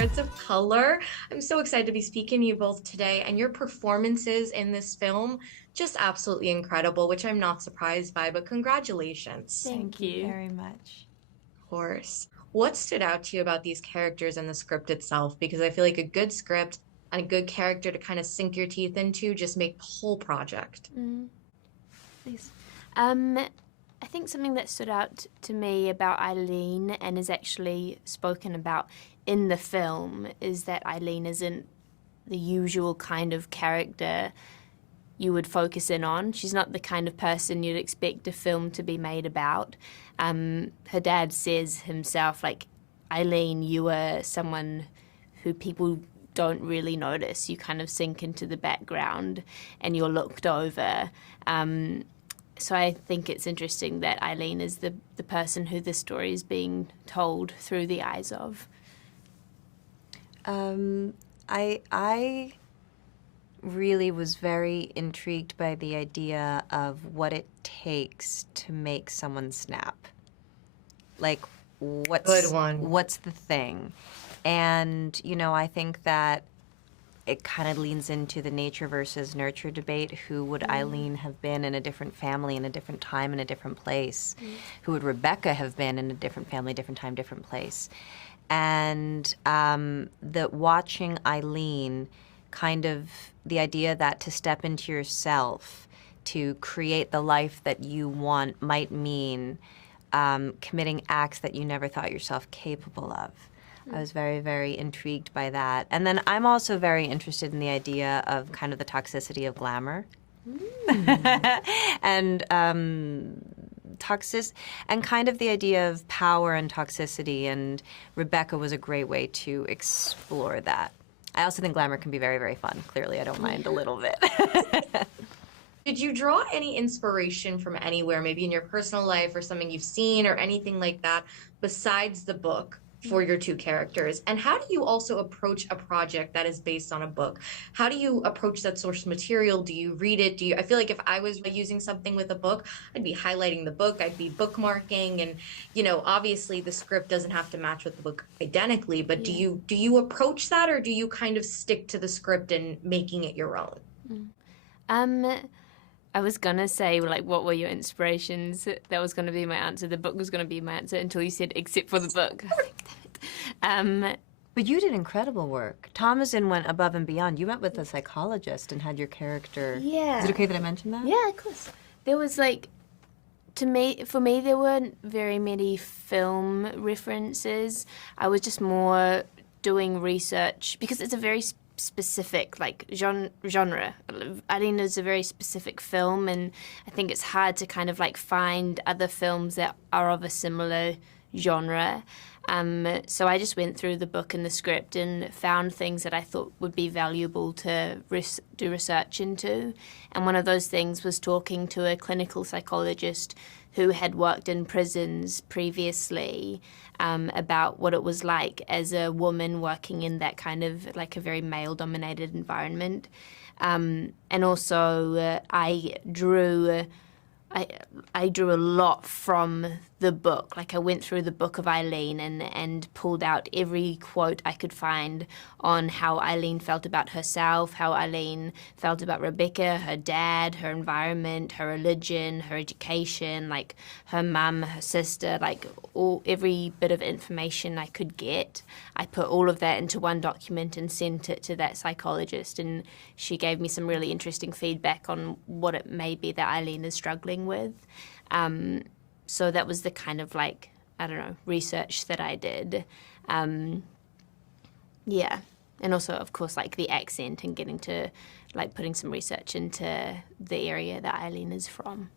parents of color. I'm so excited to be speaking to you both today, and your performances in this film just absolutely incredible, which I'm not surprised by, but congratulations. Thank you very much. Of course. What stood out to you about these characters and the script itself? Because I feel like a good script and a good character to kind of sink your teeth into just make the whole project. Please. I think something that stood out to me about Eileen and is actually spoken about in the film is that Eileen isn't the usual kind of character you would focus in on. She's not the kind of person you'd expect a film to be made about. Her dad says himself, like, Eileen, you are someone who people don't really notice. You kind of sink into the background and you're looked over. So I think it's interesting that Eileen is the person who the story is being told through the eyes of. I really was very intrigued by the idea of what it takes to make someone snap. Like, Good one. what's the thing? And, you know, I think that it kind of leans into the nature versus nurture debate. Who would Eileen have been in a different family, in a different time, in a different place? Who would Rebecca have been in a different family, different time, different place? And that watching Eileen, kind of the idea that to step into yourself, to create the life that you want, might mean committing acts that you never thought yourself capable of. I was very, very intrigued by that. And then I'm also very interested in the idea of kind of the toxicity of glamour. And and kind of the idea of power and toxicity, and Rebecca was a great way to explore that. I also think glamour can be very, very fun. Clearly, I don't mind a little bit. Did you draw any inspiration from anywhere, maybe in your personal life or something you've seen or anything like that, besides the book for your two characters? And how do you also approach a project that is based on a book? How do you approach that source material? Do you read it? I feel like if I was using something with a book, I'd be highlighting the book, I'd be bookmarking, and, you know, obviously the script doesn't have to match with the book identically, but do you approach that, or do you kind of stick to the script and making it your own? I was going to say, like, what were your inspirations? That was going to be my answer. The book was going to be my answer until you said, except for the book. I think, damn it. But you did incredible work. Thomasin went above and beyond. You met with a psychologist and had your character... Yeah. Is it okay that I mention that? Yeah, of course. There was, like, for me, there weren't very many film references. I was just more doing research because it's a very specific, like, genre. Eileen is a very specific film, and I think it's hard to kind of, like, find other films that are of a similar genre. So I just went through the book and the script and found things that I thought would be valuable to do research into. And one of those things was talking to a clinical psychologist who had worked in prisons previously, about what it was like as a woman working in that kind of, like, a very male-dominated environment. And also I drew a lot from the book. Like, I went through the book of Eileen and pulled out every quote I could find on how Eileen felt about herself, how Eileen felt about Rebecca, her dad, her environment, her religion, her education, like her mum, her sister, like every bit of information I could get. I put all of that into one document and sent it to that psychologist, and she gave me some really interesting feedback on what it may be that Eileen is struggling with. So that was the kind of, like, I don't know, research that I did. Yeah. And also, of course, like, the accent and getting to, like, putting some research into the area that Eileen is from.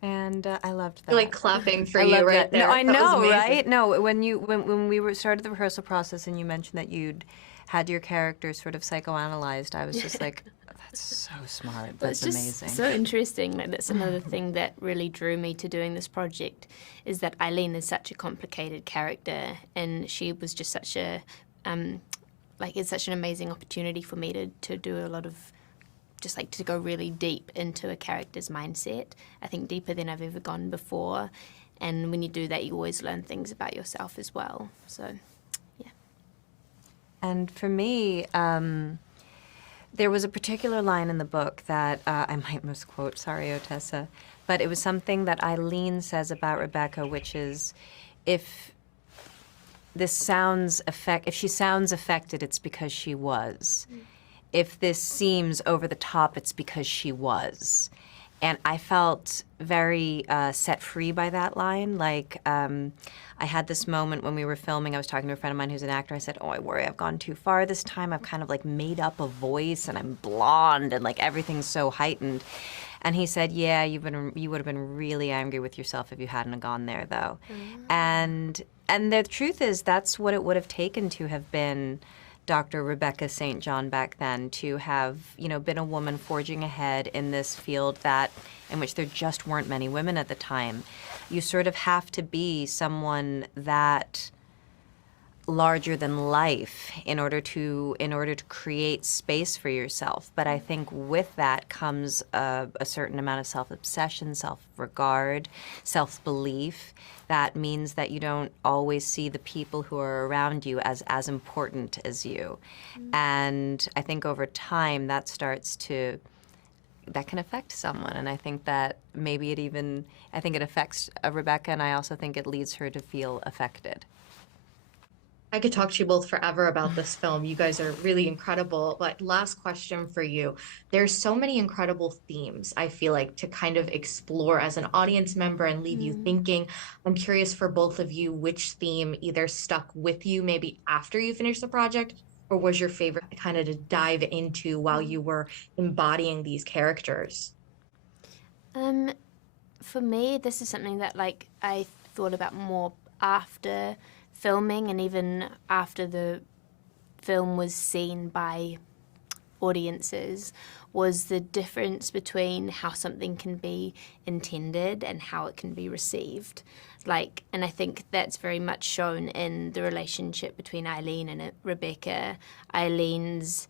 And I loved that. Like clapping for you right there. No, I That was know, amazing. right? No, when we started the rehearsal process and you mentioned that you'd had your character sort of psychoanalyzed, I was just like, that's so smart. That's it's amazing. Just so interesting. Like, that's another thing that really drew me to doing this project, is that Eileen is such a complicated character, and she was just such a it's such an amazing opportunity for me to do a lot of, just like, to go really deep into a character's mindset. I think deeper than I've ever gone before. And when you do that, you always learn things about yourself as well. So, And for me, there was a particular line in the book that I might misquote, sorry, Otessa, but it was something that Eileen says about Rebecca, which is, if she sounds affected, it's because she was. If this seems over the top, it's because she was. And I felt very set free by that line. Like, I had this moment when we were filming. I was talking to a friend of mine who's an actor. I said, oh, I worry I've gone too far this time. I've kind of like made up a voice, and I'm blonde, and like everything's so heightened. And he said, yeah, you would have been really angry with yourself if you hadn't have gone there, though. And the truth is, that's what it would have taken to have been Dr. Rebecca St. John back then, to have, been a woman forging ahead in this field in which there just weren't many women at the time. You sort of have to be someone that larger than life in order to create space for yourself. But I think with that comes a certain amount of self-obsession, self-regard, self-belief. That means that you don't always see the people who are around you as important as you. And I think over time that can affect someone. And I think that maybe it affects Rebecca, and I also think it leads her to feel affected. I could talk to you both forever about this film. You guys are really incredible. But last question for you. There's so many incredible themes, I feel like, to kind of explore as an audience member and leave you thinking. I'm curious for both of you, which theme either stuck with you maybe after you finished the project, or was your favorite kind of to dive into while you were embodying these characters? For me, this is something that I thought about more after filming, and even after the film was seen by audiences, was the difference between how something can be intended and how it can be received. And I think that's very much shown in the relationship between Eileen and Rebecca. Eileen's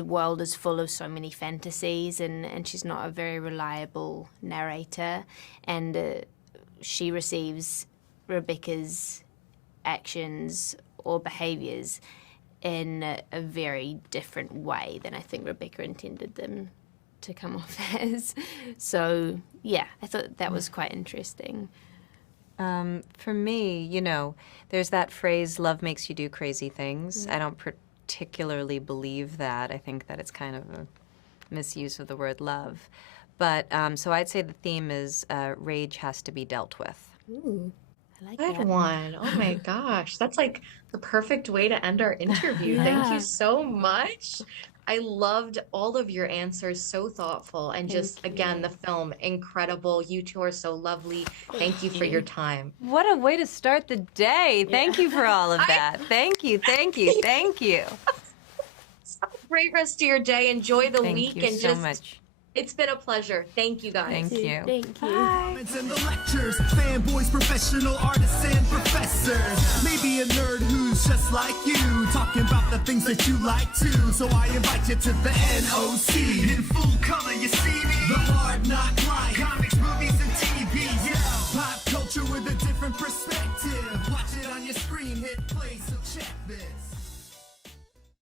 world is full of so many fantasies, and she's not a very reliable narrator, and she receives Rebecca's actions or behaviours in a very different way than I think Rebecca intended them to come off as. So, yeah, I thought that was quite interesting. For me, there's that phrase, love makes you do crazy things. I don't particularly believe that. I think that it's kind of a misuse of the word love. But so I'd say the theme is rage has to be dealt with. Ooh, I like Good that. one. Oh my gosh. That's like the perfect way to end our interview. Thank you so much. I loved all of your answers, so thoughtful. And just, again, the film, incredible. You two are so lovely. Thank you for your time. What a way to start the day. Thank you for all of that. Thank you. Great rest of your day. Enjoy the week. Thank you so much. It's been a pleasure. Thank you, guys. Thank you. Thank you. And the lectures, fanboys, professional artists, and professors. Maybe a nerd who's just like you, talking about the things that you like too. So I invite you to the NOC. In full color, you see me. The Hard Knock Life. Comics